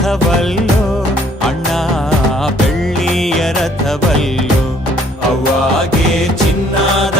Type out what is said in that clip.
ರಥವಲ್ಲೋ ಅಣ್ಣ ಬೆಳ್ಳಿಯ ರಥವಲ್ಲೋ ಅವಾಗೆ ಚಿನ್ನದ